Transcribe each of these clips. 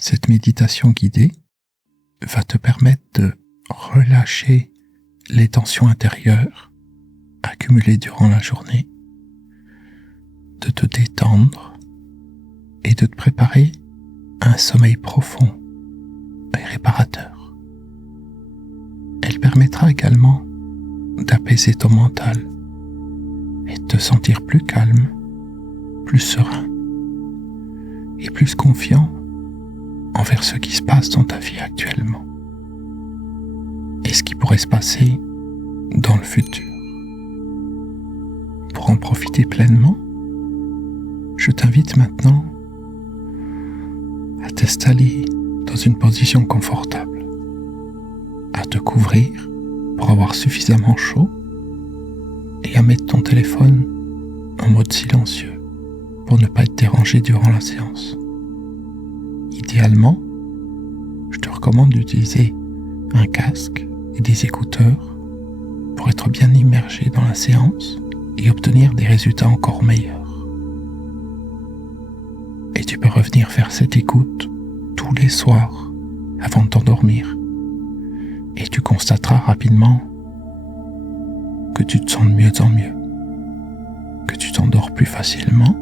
Cette méditation guidée va te permettre de relâcher les tensions intérieures accumulées durant la journée, de te détendre et de te préparer à un sommeil profond et réparateur. Elle permettra également d'apaiser ton mental et de te sentir plus calme, plus serein et plus confiant envers ce qui se passe dans ta vie actuellement et ce qui pourrait se passer dans le futur. Pour en profiter pleinement, je t'invite maintenant à t'installer dans une position confortable, à te couvrir pour avoir suffisamment chaud et à mettre ton téléphone en mode silencieux pour ne pas être dérangé durant la séance. Idéalement, je te recommande d'utiliser un casque et des écouteurs pour être bien immergé dans la séance et obtenir des résultats encore meilleurs. Et tu peux revenir faire cette écoute tous les soirs avant de t'endormir et tu constateras rapidement que tu te sens de mieux en mieux, que tu t'endors plus facilement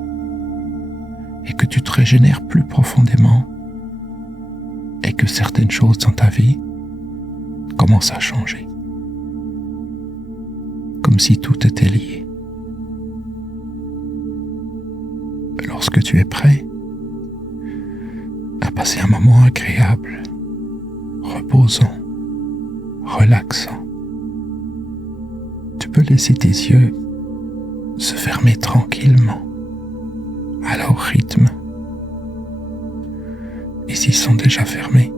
et que tu te régénères plus profondément et que certaines choses dans ta vie commencent à changer, comme si tout était lié. Lorsque tu es prêt à passer un moment agréable, reposant, relaxant, tu peux laisser tes yeux se fermer tranquillement à leur rythme. Et s'ils sont déjà fermés,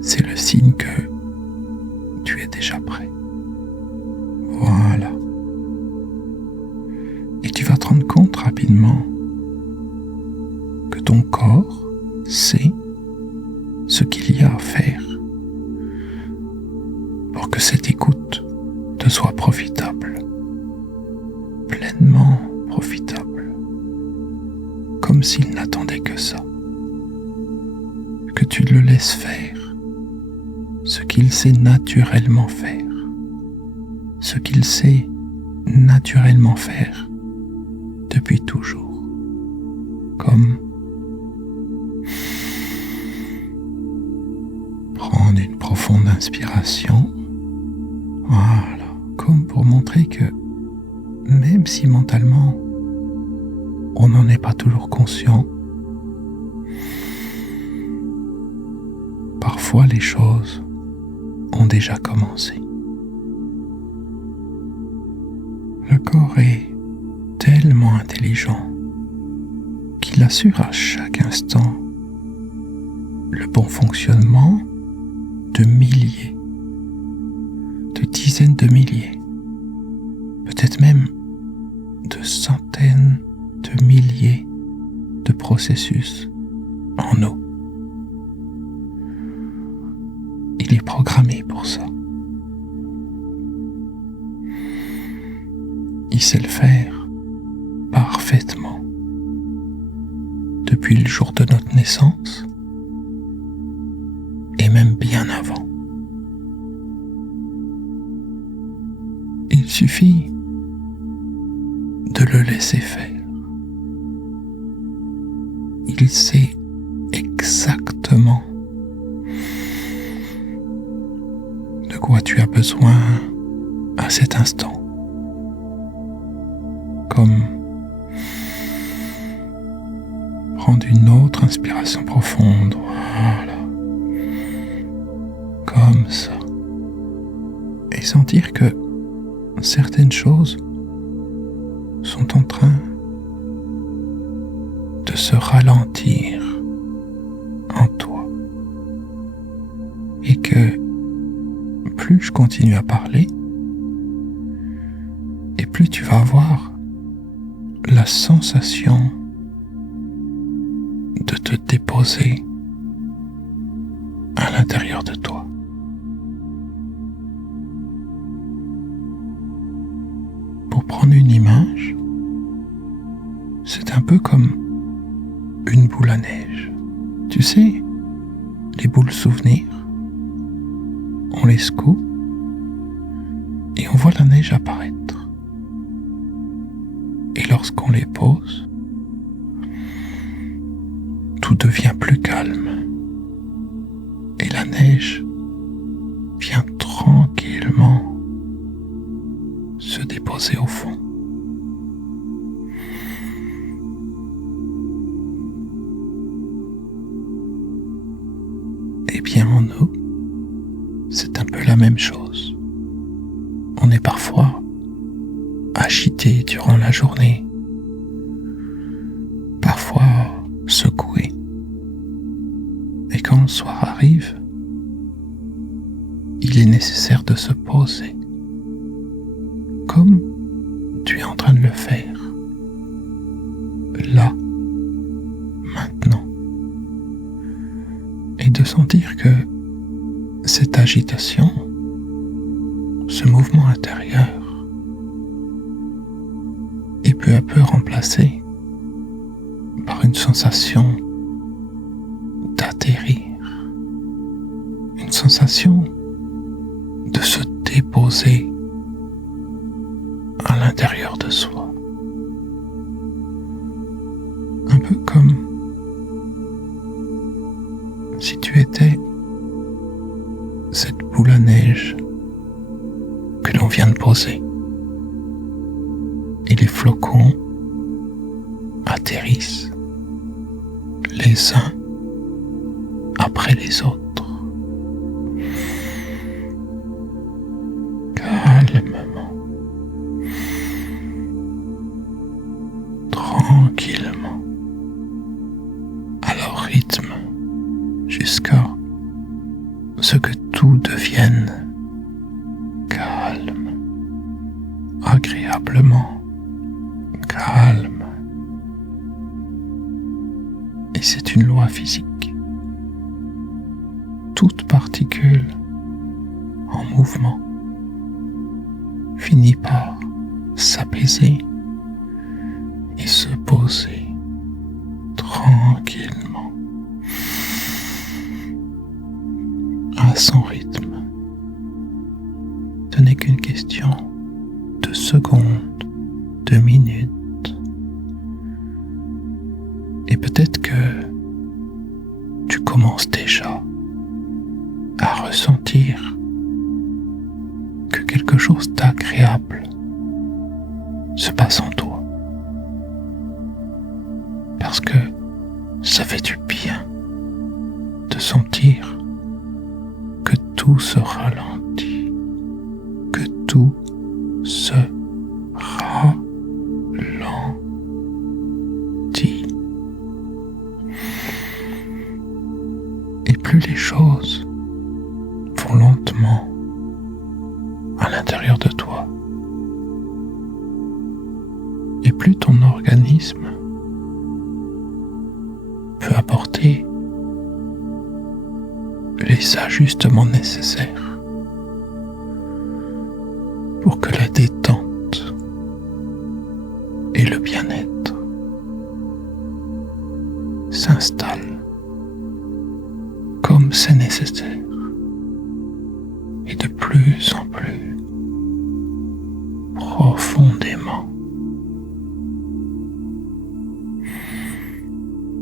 c'est le signe que tu es déjà prêt. Voilà. Et tu vas te rendre compte rapidement que ton corps sait ce qu'il y a à faire pour que cette écoute te soit profitable, pleinement profitable, comme s'il n'attendait que ça. Que tu le laisses faire ce qu'il sait naturellement faire, ce qu'il sait naturellement faire depuis toujours, comme prendre une profonde inspiration, voilà, comme pour montrer que même si mentalement on n'en est pas toujours conscient, parfois les choses ont déjà commencé. Le corps est tellement intelligent qu'il assure à chaque instant le bon fonctionnement de milliers, de dizaines de milliers, peut-être même de centaines de milliers de processus en nous. Il est programmé pour ça. Il sait le faire parfaitement depuis le jour de notre naissance et même bien avant. Il suffit de le laisser faire. Il sait exactement de quoi tu as besoin à cet instant. Comme prendre une autre inspiration profonde, voilà, comme ça, et sentir que certaines choses sont en train de se ralentir en toi et que plus je continue à parler et plus tu vas avoir la sensation de te déposer à l'intérieur de toi. Pour prendre une image, c'est un peu comme une boule à neige. Tu sais, les boules souvenirs, on les secoue et on voit la neige apparaître. Et lorsqu'on les pose, tout devient plus calme et la neige vient tranquillement se déposer au fond. Eh bien, en nous, c'est un peu la même chose. On est parfois agité durant la journée, parfois secoué. Et quand le soir arrive, il est nécessaire de se poser, comme tu es en train de le faire, là, maintenant, et de sentir que cette agitation, ce mouvement intérieur, est peu à peu remplacé par une sensation d'atterrir, une sensation de se déposer à l'intérieur de soi. Un peu comme si tu étais cette boule à neige que l'on vient de poser. Et les flocons atterrissent les uns après les autres. Calmement, tranquillement, à leur rythme, jusqu'à ce que tout devienne calme, agréablement calme. Et c'est une loi physique. Toute particule en mouvement finit par s'apaiser et se poser tranquillement à son rythme. Ce n'est qu'une question de secondes, de minutes. Et peut-être que tu commences déjà à ressentir que quelque chose d'agréable se passe en toi. Parce que ça fait du bien de sentir que tout se ralentit, que tout se ralentit. Et plus les choses vont lentement à l'intérieur de toi, et plus ton organisme peut apporter les ajustements nécessaires pour que la détente et le bien-être s'installent comme c'est nécessaire, et de plus en plus profondément.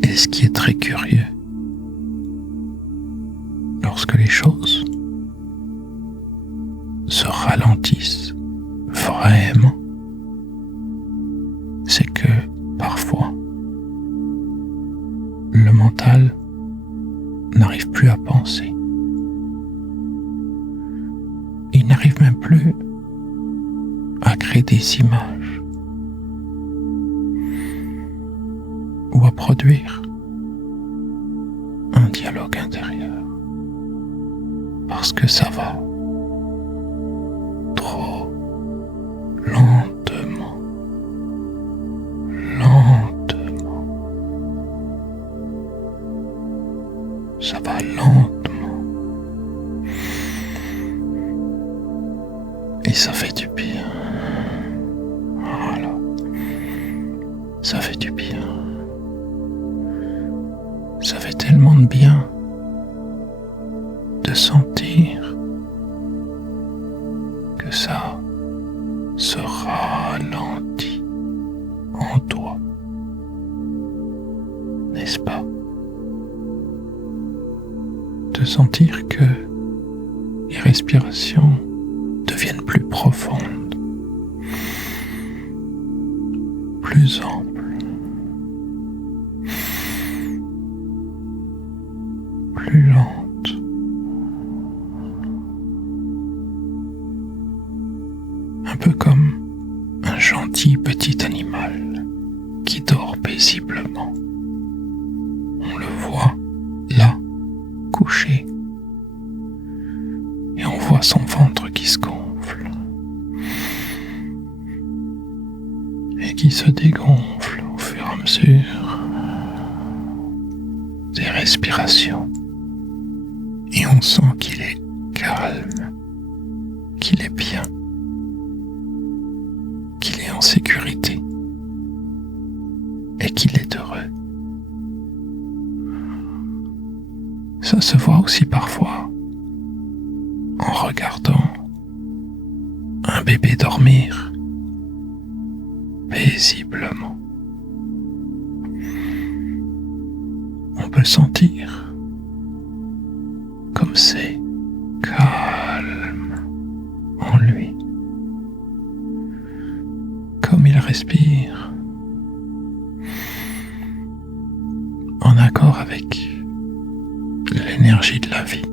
Et ce qui est très curieux, lorsque les choses se ralentissent vraiment, c'est que parfois le mental n'arrive plus à penser. Il n'arrive même plus à créer des images ou à produire un dialogue intérieur, parce que ça va trop lentement, ça va lentement, et ça fait du bien. Voilà, ça fait du bien. Ça fait tellement de bien de sentir que ça se ralentit en toi, n'est-ce pas? De sentir que les respirations deviennent plus profondes, plus amples. Plus lente, un peu comme un gentil petit animal qui dort paisiblement. On le voit là, couché, et on voit son ventre qui se gonfle et qui se dégonfle au fur et à mesure des respirations. Et on sent qu'il est calme, qu'il est bien, qu'il est en sécurité et qu'il est heureux. Ça se voit aussi parfois en regardant un bébé dormir paisiblement. On peut sentir comme c'est calme en lui, comme il respire en accord avec l'énergie de la vie,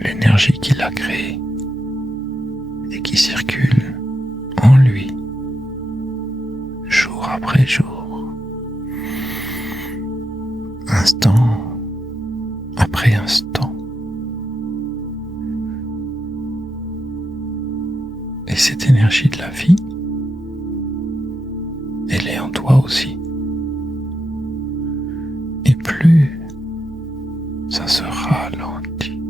l'énergie qu'il a créée et qui circule en lui jour après jour, instant après instant. Et cette énergie de la vie, elle est en toi aussi. Et plus ça se ralentit,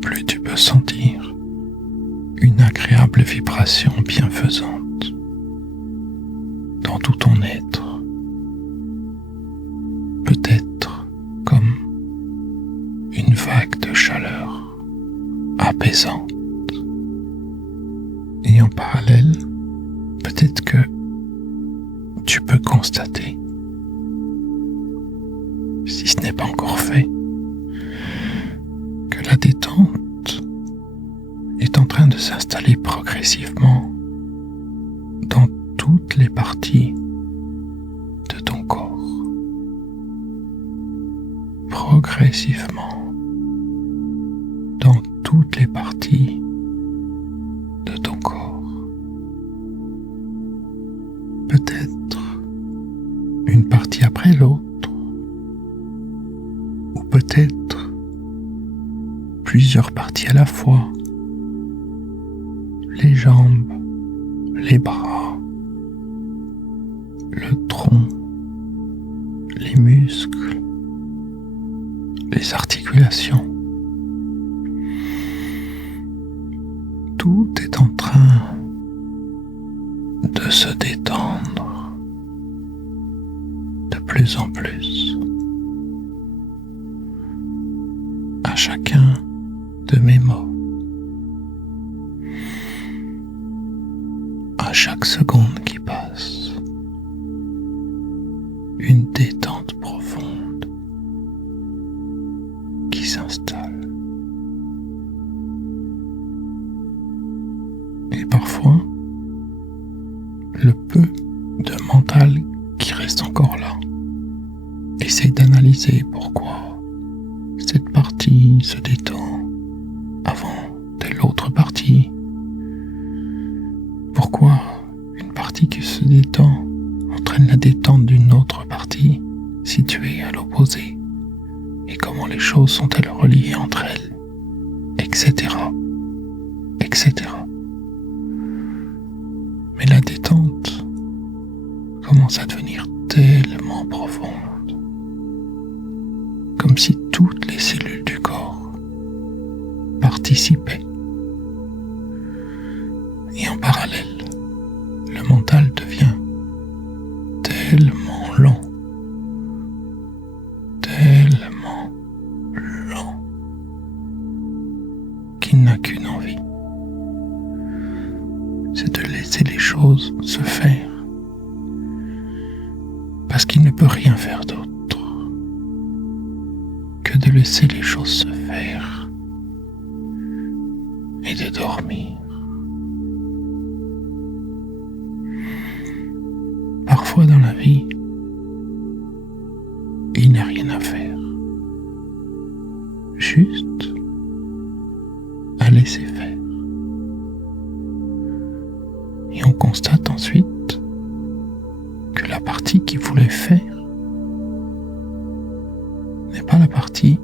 plus tu peux sentir une agréable vibration bienfaisante dans tout ton être. Peut-être comme une vague de chaleur apaisante. Et en parallèle, peut-être que tu peux constater, si ce n'est pas encore fait, que la détente est en train de s'installer progressivement dans toutes les parties de ton corps. Progressivement dans toutes les parties de ton corps. Peut-être une partie après l'autre, ou peut-être plusieurs parties à la fois. Les jambes, les bras, le tronc, les muscles, les articulations. Tout est en train de se détendre de plus en plus. À chacun de mes mots, à chaque seconde qui passe, une détente profonde qui s'installe. Et parfois, le peu de mental qui reste encore là, essaye d'analyser pourquoi cette partie se détend avant telle autre partie. Pourquoi une partie qui se détend entraîne la détente d'une autre partie située à l'opposé, et comment les choses sont-elles reliées entre elles, etc., etc. Mais la détente commence à devenir tellement profonde, comme si toutes les cellules du corps participaient. Et en parallèle, le mental devient choses se faire, parce qu'il ne peut rien faire d'autre que de laisser les choses se faire et de dormir. Parfois dans la vie, il n'y a rien à faire, juste à laisser faire. Et on constate ensuite que la partie qu'il voulait faire n'est pas la partie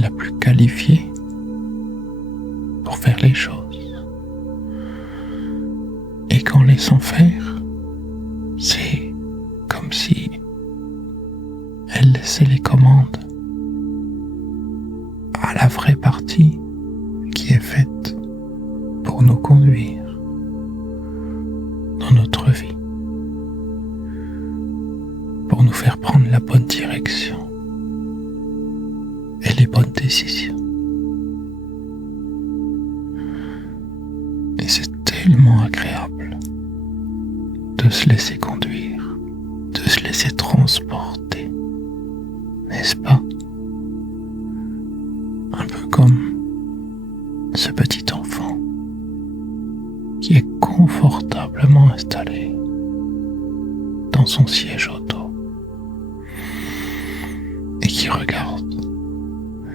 la plus qualifiée pour faire les choses. Et qu'en laissant faire, c'est comme si elle laissait les commandes à la vraie partie qui est faite pour nous conduire dans notre vie, pour nous faire prendre la bonne direction et les bonnes décisions. Et c'est tellement agréable de se laisser conduire, de se laisser transporter, n'est-ce pas? Un peu comme ce petit enfant qui est confortablement installé dans son siège auto et qui regarde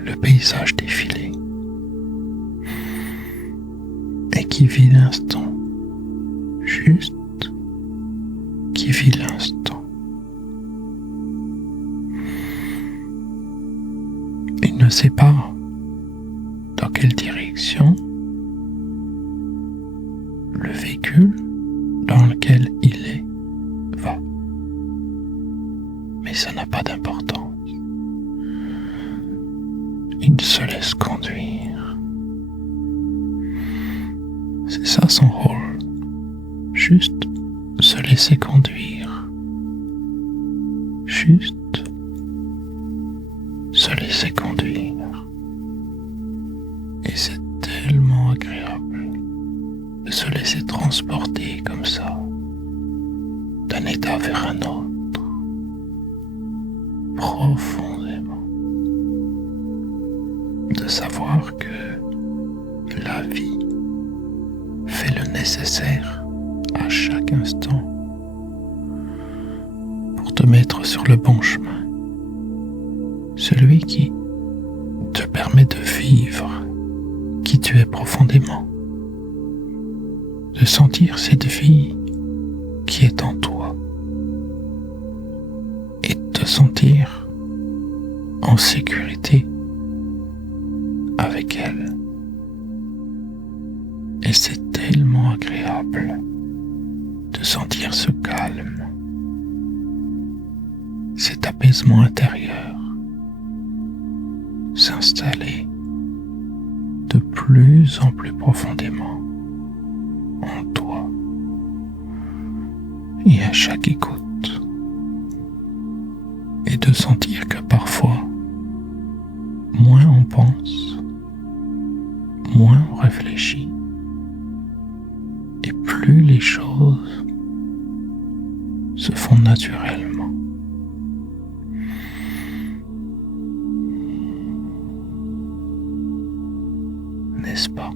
le paysage défiler et qui vit l'instant, juste qui vit l'instant. Il ne sait pas dans quelle direction le véhicule dans lequel il est va. Mais ça n'a pas d'importance. Il se laisse conduire. C'est ça son rôle. Juste se laisser conduire. Juste se laisser conduire. Et c'est tellement agréable de se laisser transporter comme ça, d'un état vers un autre, profondément. De savoir que la vie fait le nécessaire à chaque instant pour te mettre sur le bon chemin, celui qui te permet de vivre qui tu es profondément, de sentir cette vie qui est en toi et de te sentir en sécurité avec elle. Et c'est tellement agréable de sentir ce calme, cet apaisement intérieur s'installer de plus en plus profondément en toi. Et à chaque écoute, et de sentir que parfois, moins on pense, moins on réfléchit, et plus les choses se font naturellement. N'est-ce pas?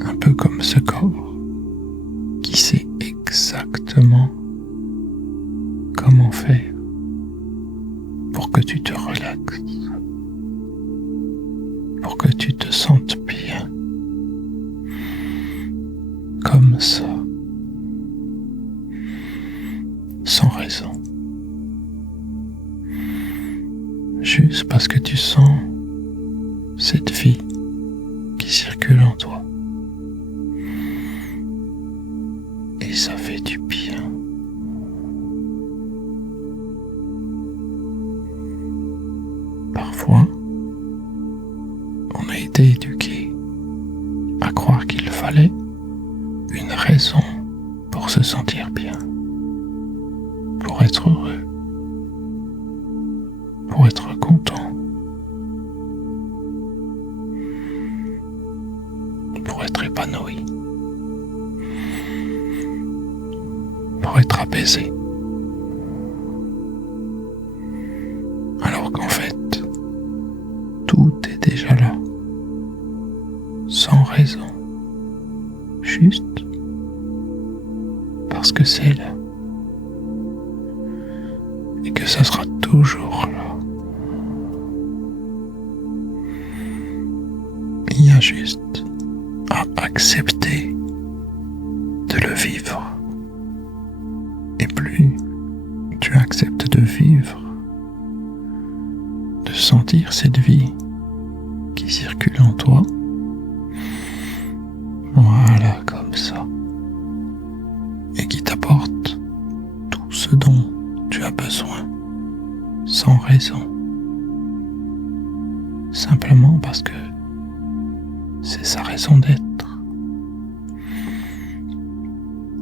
Un peu comme ce corps qui sait exactement comment faire pour que tu te relaxes, pour que tu te sentes bien, comme ça, sans raison. Juste parce que tu sens cette vie qui circule en toi. Et ça fait du bien. Parfois, on a été éduqué à croire qu'il fallait une raison pour se sentir bien, pour être heureux, pour être content. être épanoui, pour être apaisé. Alors qu'en fait, tout est déjà là, sans raison, juste parce que c'est là, et que ça sera toujours là. Il y a juste à accepter de le vivre. Et plus tu acceptes de vivre, de sentir cette vie qui circule en toi, voilà, comme ça, et qui t'apporte tout ce dont tu as besoin, sans raison, simplement parce que c'est sa raison d'être.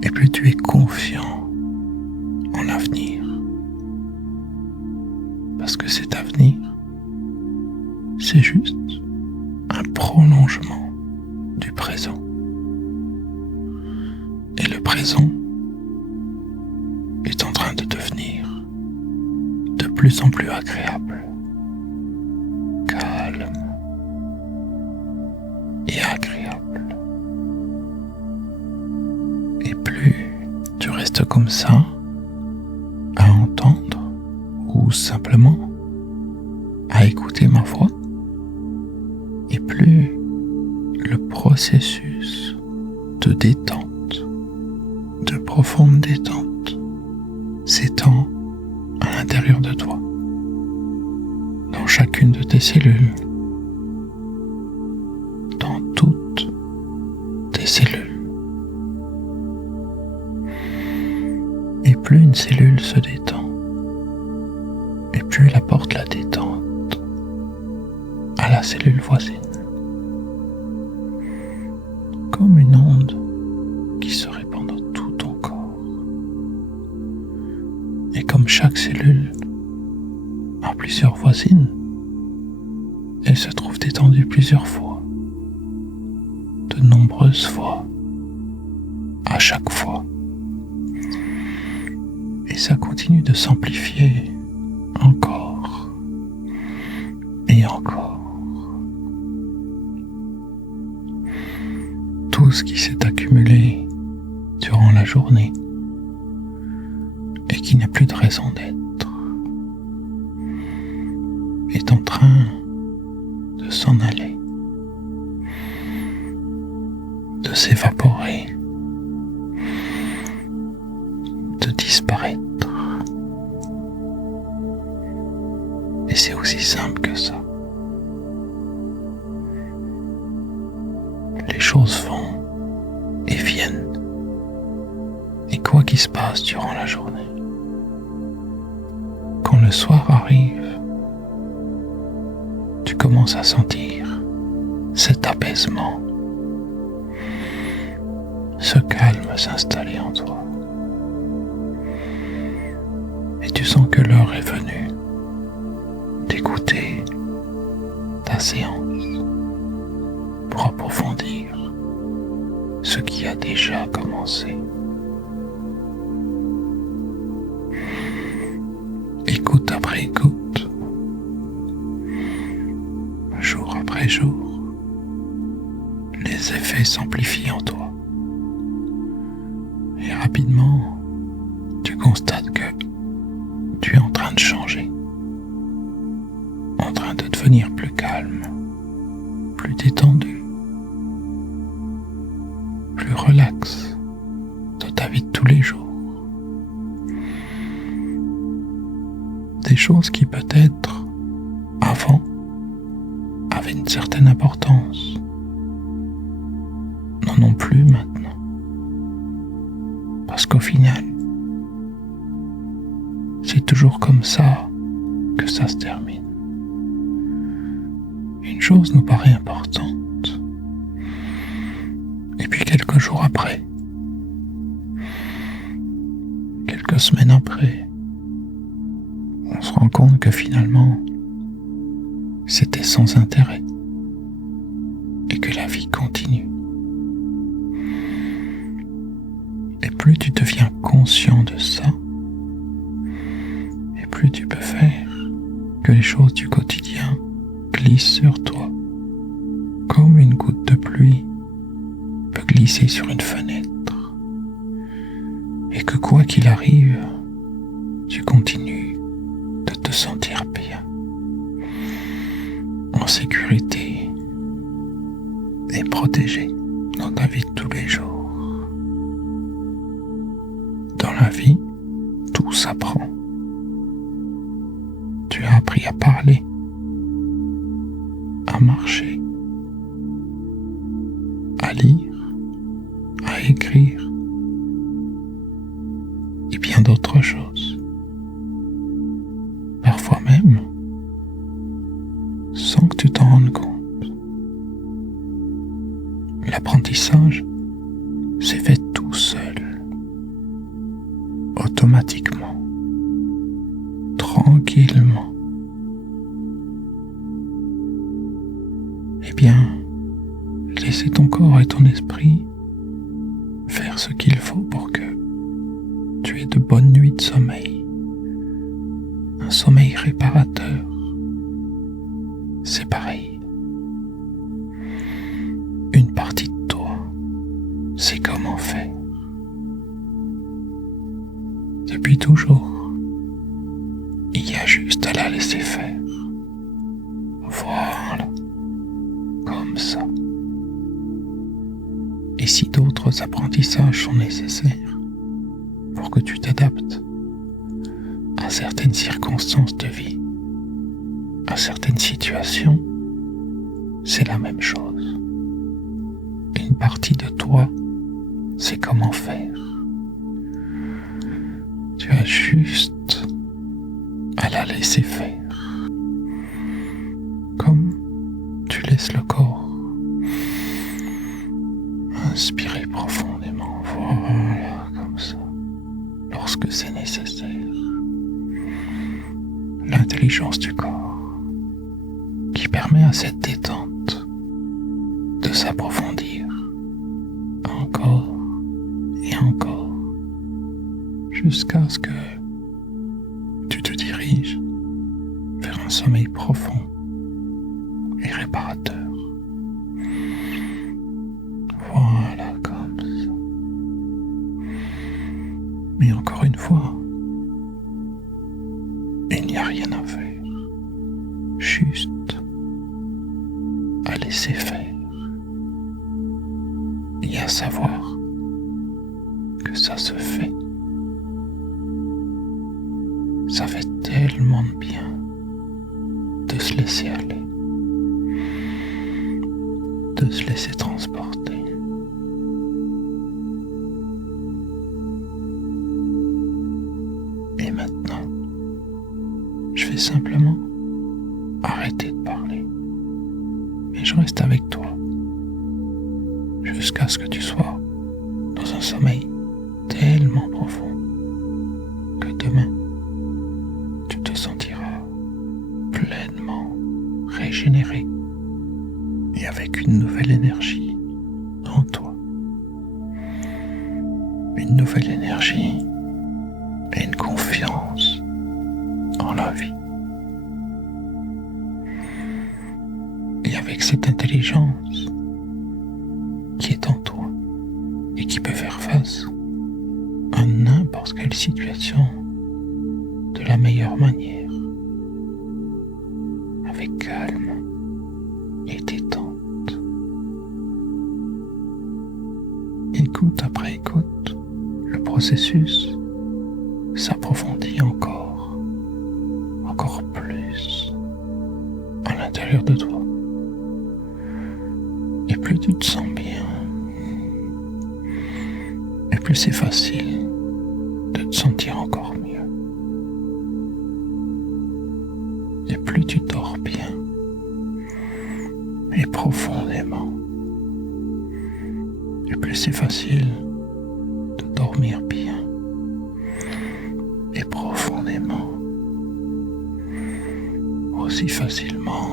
Et plus tu es confiant en l'avenir, parce que cet avenir, c'est juste un prolongement du présent. Et le présent est en train de devenir de plus en plus agréable, calme et agréable. Et plus tu restes comme ça, à entendre ou simplement à écouter ma voix, et plus le processus de détente, de profonde détente, s'étend à l'intérieur de toi, dans chacune de tes cellules, dans toutes tes cellules. Et plus une cellule se détend, et plus elle apporte la détente à la cellule voisine, comme une onde qui se répand dans tout ton corps. Et comme chaque cellule a plusieurs voisines, elle se trouve détendue plusieurs fois, de nombreuses fois, à chaque fois. Et ça continue de s'amplifier encore et encore. Tout ce qui s'est accumulé durant la journée et qui n'a plus de raison d'être est en train de s'en aller, de s'évaporer, de disparaître. Et c'est aussi simple que ça. Les choses vont et viennent. Et quoi qu'il se passe durant la journée, quand le soir arrive, tu commences à sentir cet apaisement, ce calme s'installer en toi. Et tu sens que l'heure est venue d'écouter ta séance pour approfondir ce qui a déjà commencé. Écoute après écoute, jour après jour, les effets s'amplifient en toi. Et rapidement, tu constates que tu es en train de changer, en train de devenir plus calme, plus détendu, plus relax dans ta vie de tous les jours. Des choses qui peut-être avant avaient une certaine importance n'en ont plus maintenant, parce qu'au final c'est toujours comme ça que ça se termine. Une chose nous paraît importante, et puis quelques jours après, quelques semaines après, on se rend compte que finalement c'était sans intérêt et que la vie continue plus tu deviens conscient de ça, et plus tu peux faire que les choses du quotidien glissent sur toi, comme une goutte de pluie peut glisser sur une fenêtre, et que quoi qu'il arrive, tu continues de te sentir bien, en sécurité et protégé dans ta vie de tous les jours. Dans la vie, tout s'apprend. Tu as appris à parler, à marcher, à lire, à écrire et bien d'autres choses. Parfois même, sans que tu t'en rendes compte. L'apprentissage s'est fait tout seul, automatiquement, tranquillement. Eh bien, laissez ton corps et ton esprit faire ce qu'il faut pour que tu aies de bonnes nuits de sommeil, un sommeil réparateur. C'est pareil. Une partie de toi sait comment faire. Depuis toujours, il y a juste à la laisser faire. Voilà, comme ça. Et si d'autres apprentissages sont nécessaires pour que tu t'adaptes à certaines circonstances de vie, à certaines situations, c'est la même chose. Une partie de toi sait comment faire. Tu as juste à la laisser faire. Comme tu laisses le corps inspirer profondément, voilà, comme ça, lorsque c'est nécessaire. L'intelligence du corps qui permet à cette détente de s'approfondir encore et encore jusqu'à ce que tu te diriges vers un sommeil profond et réparateur. Voilà, comme ça. Mais encore une fois, il n'y a rien à faire, juste à laisser faire et à savoir que ça se fait. Ça fait tellement de bien de se laisser aller, de se laisser transporter. Et maintenant, je vais simplement arrêter de parler. Et je reste avec toi jusqu'à ce que tu sois dans un sommeil tellement profond que demain, tu te sentiras pleinement régénéré et avec une nouvelle énergie en toi. Une nouvelle énergie et une confiance en la vie. Et avec cette intelligence qui est en toi et qui peut faire face à n'importe quelle situation de la meilleure manière, avec calme et détente. Écoute après écoute, le processus s'approfondit encore plus à l'intérieur de toi. Et plus tu te sens bien, et plus c'est facile de te sentir encore mieux. Et plus tu dors bien, et profondément, et plus c'est facile de dormir bien, et profondément, aussi facilement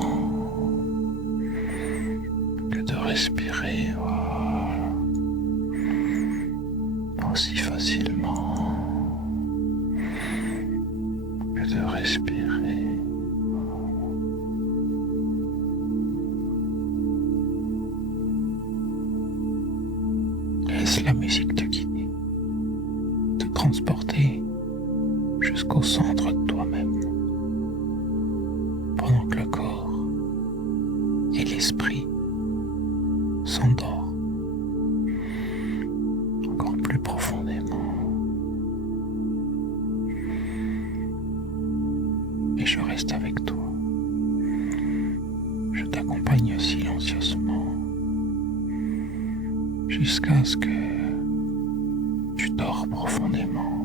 que de respirer. Voilà. aussi facilement que de respirer. Laisse la musique te guider, te transporter jusqu'au centre de toi-même, pendant que le corps et l'esprit s'endorment encore plus profondément. Et je reste avec toi. Je t'accompagne silencieusement jusqu'à ce que tu dors profondément.